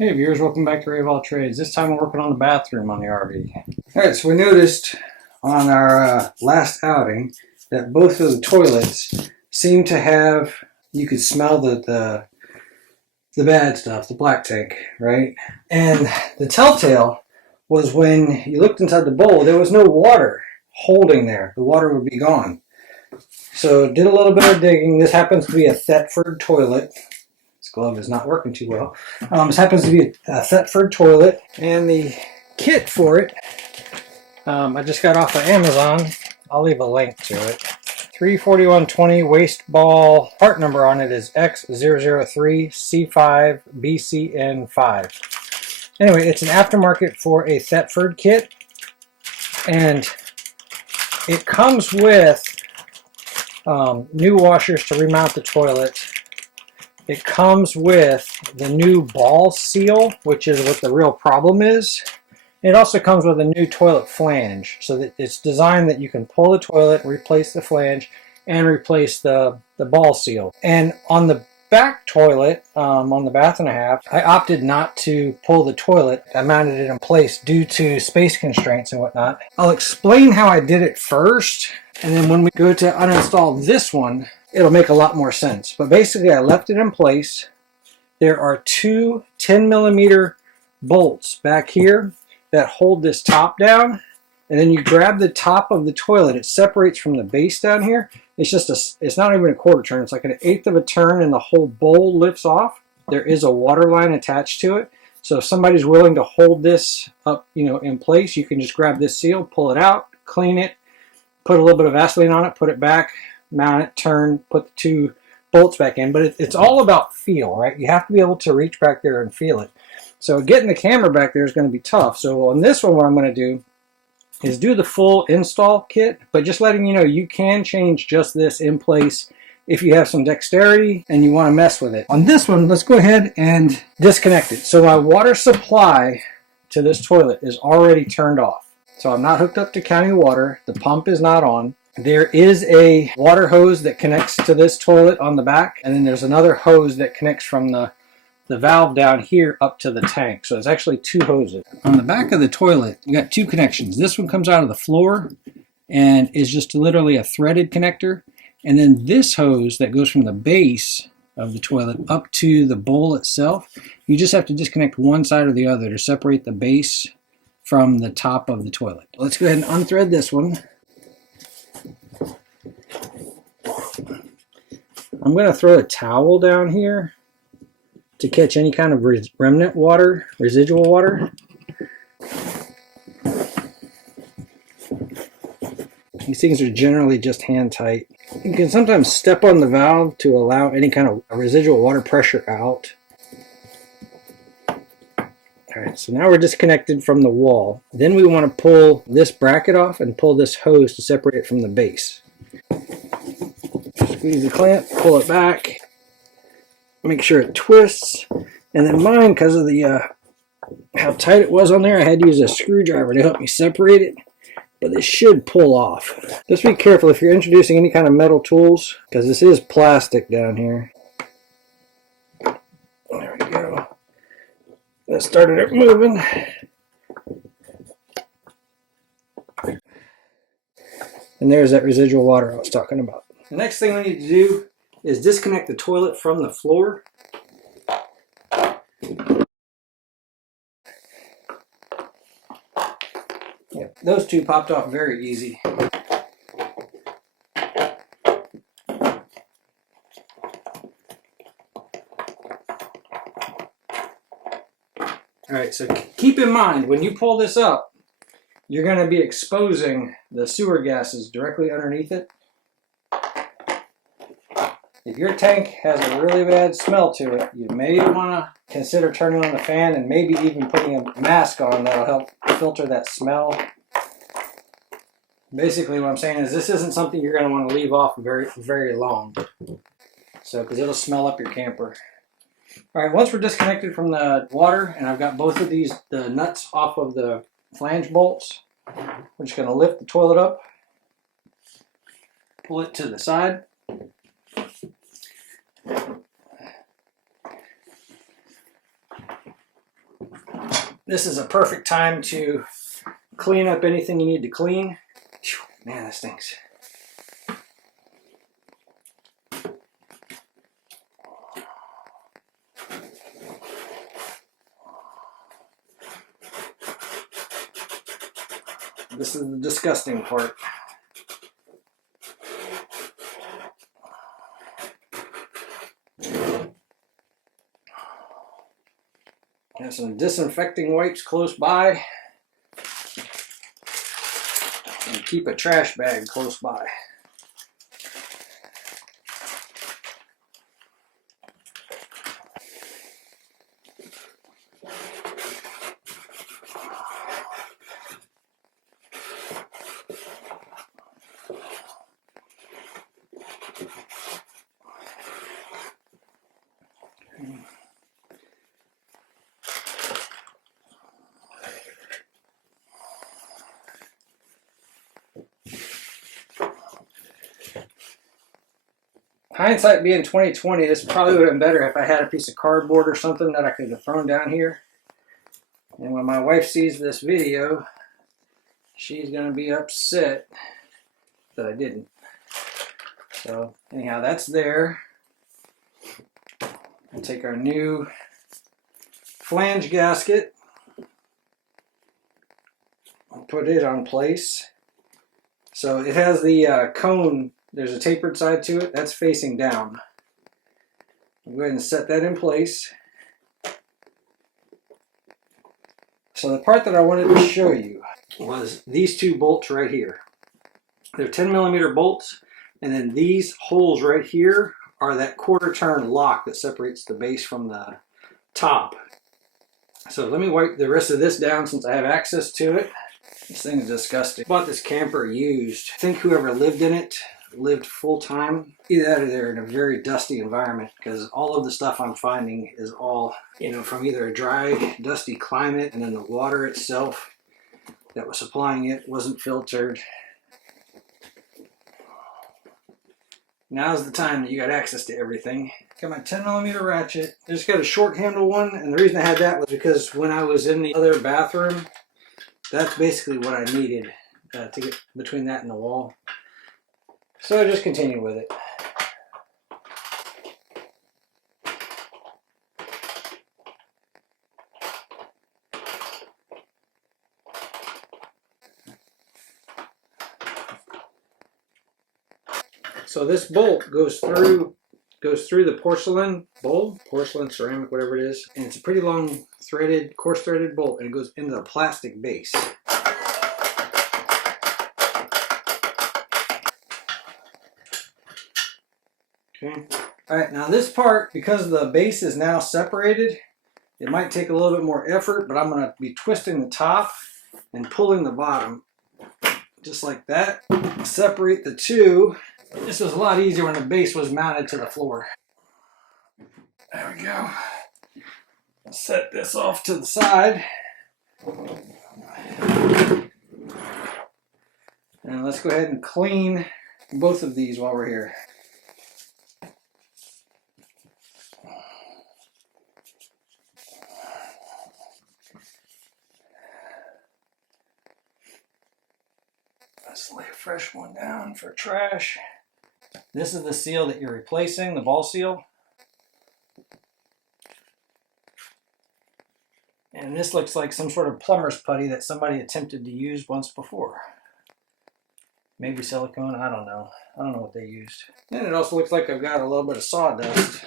Hey viewers, welcome back to Ray of All Trades. This time we're working on the bathroom on the RV. Alright, so we noticed on our last outing that both of the toilets seem to have, you could smell the bad stuff, the black tank, right? And the telltale was when you looked inside the bowl, there was no water holding there. The water would be gone. So did a little bit of digging. This happens to be a Thetford toilet. Glove is not working too well. This happens to be a Thetford toilet, and the kit for it I just got off of Amazon. I'll leave a link to it. 34120 waste ball. Part number on it is X003C5BCN5. Anyway, it's an aftermarket for a Thetford kit, and it comes with new washers to remount the toilet. It comes with the new ball seal, which is what the real problem is. It also comes with a new toilet flange, so that it's designed that you can pull the toilet, replace the flange, and replace the ball seal. And on the back toilet, on the bath and a half, I opted not to pull the toilet. I mounted it in place due to space constraints and whatnot. I'll explain how I did it first, and then when we go to uninstall this one, it'll make a lot more sense. But basically, I left it in place. There are two 10mm bolts back here that hold this top down, and then you grab the top of the toilet. It separates from the base down here. It's not even a quarter turn. It's like an eighth of a turn, and the whole bowl lifts off. There is a water line attached to it. So if somebody's willing to hold this up, in place, you can just grab this seal, pull it out, clean it, put a little bit of Vaseline on it, put it back, mount it, turn, put the two bolts back in. But it's all about feel, right? You have to be able to reach back there and feel it. So getting the camera back there is going to be tough. So on this one, what I'm going to do is do the full install kit, but just letting you know you can change just this in place if you have some dexterity and you want to mess with it. On this one, let's go ahead and disconnect it. So my water supply to this toilet is already turned off. So I'm not hooked up to county water. The pump is not on. There is a water hose that connects to this toilet on the back, and then there's another hose that connects from the valve down here up to the tank. So it's actually two hoses. On the back of the toilet, you got two connections. This one comes out of the floor and is just literally a threaded connector. And then this hose that goes from the base of the toilet up to the bowl itself, you just have to disconnect one side or the other to separate the base from the top of the toilet. Let's go ahead and unthread this one. I'm going to throw a towel down here to catch any kind of remnant water, residual water. These things are generally just hand tight. You can sometimes step on the valve to allow any kind of residual water pressure out. Alright, so now we're disconnected from the wall. Then we want to pull this bracket off and pull this hose to separate it from the base. Squeeze the clamp, pull it back. Make sure it twists, and then mine, because of the how tight it was on there, I had to use a screwdriver to help me separate it, but this should pull off. Just be careful if you're introducing any kind of metal tools, because this is plastic down here. There we go. That started it moving. And there's that residual water I was talking about. The next thing we need to do is disconnect the toilet from the floor. Yep, those two popped off very easy. Alright, so keep in mind, when you pull this up, you're going to be exposing the sewer gases directly underneath it. If your tank has a really bad smell to it, you may want to consider turning on the fan and maybe even putting a mask on that'll help filter that smell. Basically what I'm saying is this isn't something you're going to want to leave off very long. So, because it'll smell up your camper. Alright, once we're disconnected from the water and I've got both of the nuts off of the flange bolts, we're just going to lift the toilet up, pull it to the side. this is a perfect time to clean up anything you need to clean. Whew, man, that stinks. This is the disgusting part. Have some disinfecting wipes close by, and keep a trash bag close by. Hindsight being 2020, this probably would have been better if I had a piece of cardboard or something that I could have thrown down here. And when my wife sees this video, she's going to be upset that I didn't. So anyhow, that's there. I'll take our new flange gasket and put it on place. So it has the cone. There's a tapered side to it. That's facing down. I'll go ahead and set that in place. So the part that I wanted to show you was these two bolts right here. They're 10mm bolts, and then these holes right here are that quarter turn lock that separates the base from the top. So let me wipe the rest of this down since I have access to it. This thing is disgusting. I bought this camper used. I think whoever lived in it lived full-time. Either that or they're in a very dusty environment, because all of the stuff I'm finding is all, you know, from either a dry, dusty climate, and then the water itself that was supplying it wasn't filtered. Now's the time that you got access to everything. Got my 10mm ratchet. I just got a short handle one, and the reason I had that was because when I was in the other bathroom, that's basically what I needed to get between that and the wall. So I just continue with it. So this bolt goes through the porcelain bowl, porcelain, ceramic, whatever it is, and it's a pretty long threaded, coarse threaded bolt, and it goes into the plastic base. Okay. Alright, now this part, because the base is now separated, it might take a little bit more effort, but I'm going to be twisting the top and pulling the bottom, just like that. Separate the two. This was a lot easier when the base was mounted to the floor. There we go. I'll set this off to the side. And let's go ahead and clean both of these while we're here. Let's lay a fresh one down for trash. This is the seal that you're replacing, the ball seal. And this looks like some sort of plumber's putty that somebody attempted to use once before. Maybe silicone, I don't know. I don't know what they used. And it also looks like I've got a little bit of sawdust.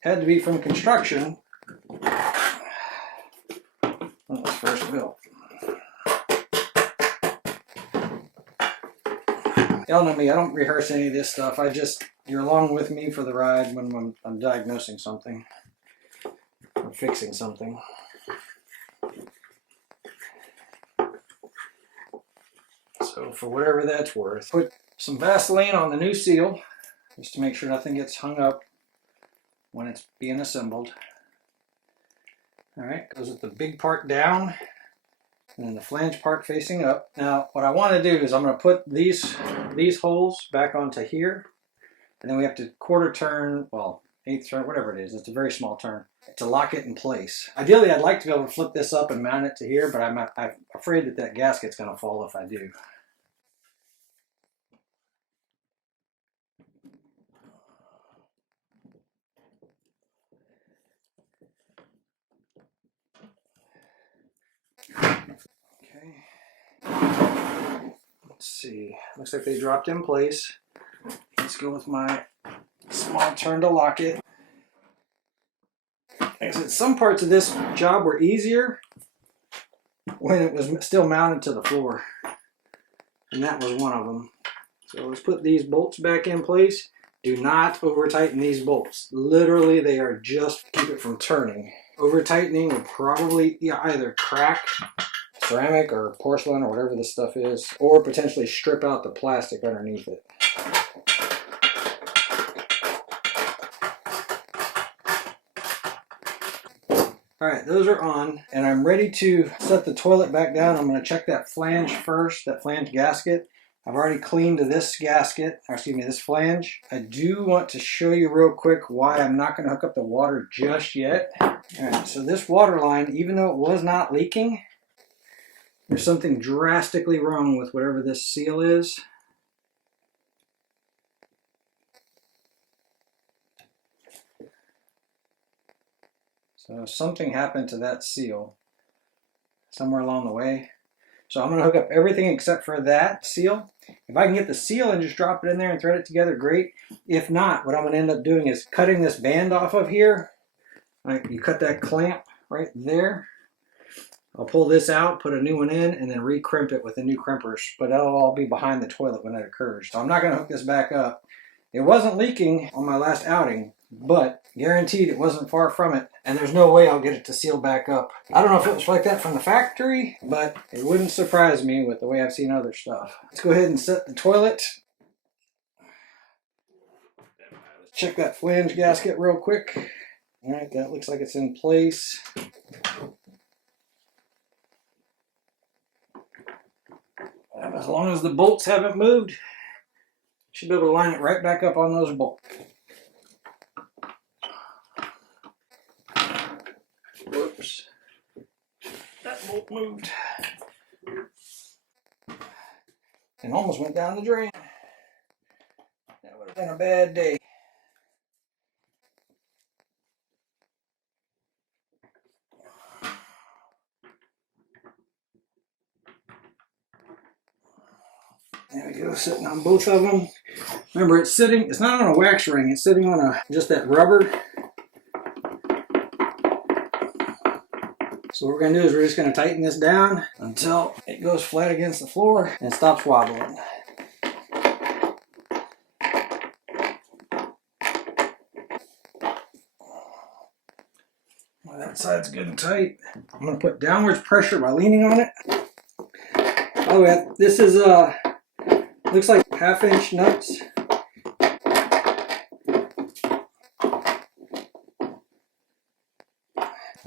Had to be from construction when it was first built. Y'all know me, I don't rehearse any of this stuff. You're along with me for the ride when I'm diagnosing something or fixing something. So for whatever that's worth, put some Vaseline on the new seal just to make sure nothing gets hung up when it's being assembled. Alright, goes with the big part down and then the flange part facing up. Now what I want to do is I'm going to put these holes back onto here, and then we have to quarter turn, well, eighth turn, whatever it is. It's a very small turn to lock it in place. Ideally, I'd like to be able to flip this up and mount it to here, but I'm afraid that that gasket's going to fall if I do. Okay. Let's see. Looks like they dropped in place. Let's go with my small turn to lock it. Like I said, some parts of this job were easier when it was still mounted to the floor, and that was one of them. So let's put these bolts back in place. Do not over tighten these bolts. Literally, they are just to keep it from turning. Over tightening will probably either crack ceramic or porcelain or whatever this stuff is, or potentially strip out the plastic underneath it. Alright, those are on, and I'm ready to set the toilet back down. I'm going to check that flange first, that flange gasket. I've already cleaned this gasket, or excuse me, this flange. I do want to show you real quick why I'm not going to hook up the water just yet. Alright, so this water line, even though it was not leaking, there's something drastically wrong with whatever this seal is. So something happened to that seal somewhere along the way. So I'm going to hook up everything except for that seal. If I can get the seal and just drop it in there and thread it together, great. If not, what I'm going to end up doing is cutting this band off of here. You cut that clamp right there. I'll pull this out, put a new one in, and then re-crimp it with the new crimpers. But that'll all be behind the toilet when that occurs. So I'm not going to hook this back up. It wasn't leaking on my last outing, but guaranteed it wasn't far from it. And there's no way I'll get it to seal back up. I don't know if it was like that from the factory, but it wouldn't surprise me with the way I've seen other stuff. Let's go ahead and set the toilet. Let's check that flange gasket real quick. All right, that looks like it's in place. As long as the bolts haven't moved, should be able to line it right back up on those bolts. Whoops. That bolt moved. And almost went down the drain. That would have been a bad day. There we go, sitting on both of them. Remember, it's not on a wax ring, it's sitting on just that rubber. So what we're going to do is we're just going to tighten this down until it goes flat against the floor and stops wobbling. Well, that side's good and tight. I'm going to put downwards pressure by leaning on it. By the way, this is looks like 1/2-inch nuts.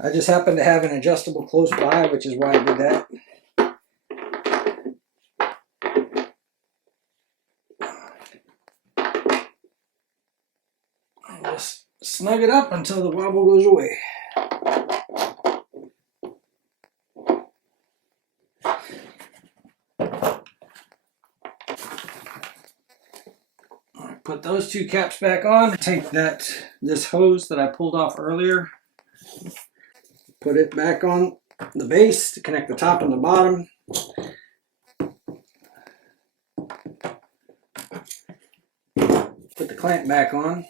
I just happen to have an adjustable close by, which is why I did that. And just snug it up until the wobble goes away. Put those two caps back on. Take this hose that I pulled off earlier, put it back on the base to connect the top and the bottom. Put the clamp back on.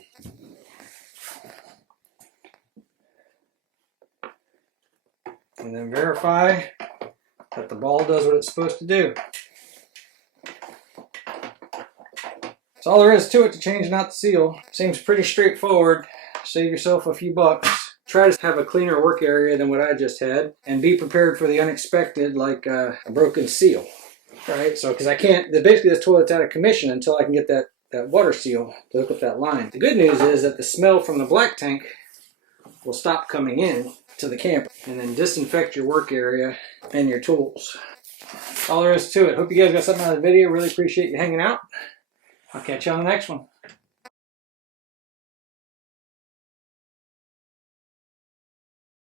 And then verify that the ball does what it's supposed to do. That's all there is to it to changing out the seal. Seems pretty straightforward. Save yourself a few bucks. Try to have a cleaner work area than what I just had, and be prepared for the unexpected, like a broken seal. Right? So, because I can't, basically this toilet's out of commission until I can get that water seal to hook up that line. The good news is that the smell from the black tank will stop coming in to the camper, and then disinfect your work area and your tools. That's all there is to it. Hope you guys got something out of the video. Really appreciate you hanging out. I'll catch you on the next one.